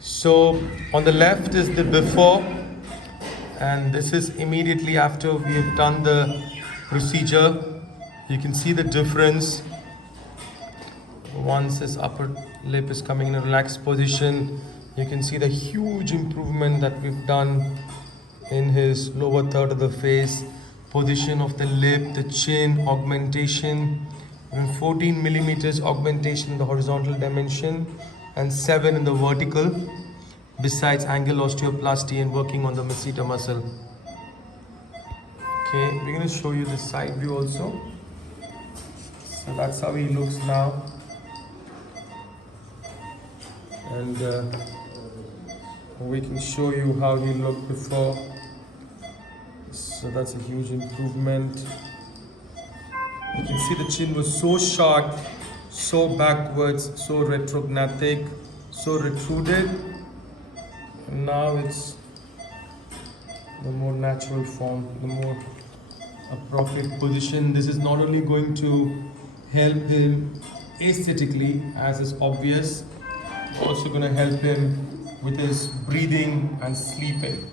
So on the left is the before, and this is immediately after we have done the procedure. You can see the difference. Once his upper lip is coming in a relaxed position, you can see the huge improvement that we've done in his lower third of the face, position of the lip, the chin, augmentation, and 14 millimeters augmentation in the horizontal dimension and 7 in the vertical, besides angle osteoplasty and working on the masseter muscle. Okay, we're going to show you the side view also. So that's how he looks now. And we can show you how he looked before. So that's a huge improvement. You can see the chin was so sharp, so backwards, so retrognathic, so retruded. And now it's the more natural form, the more appropriate position. This is not only going to help him aesthetically, as is obvious, also going to help him with his breathing and sleeping.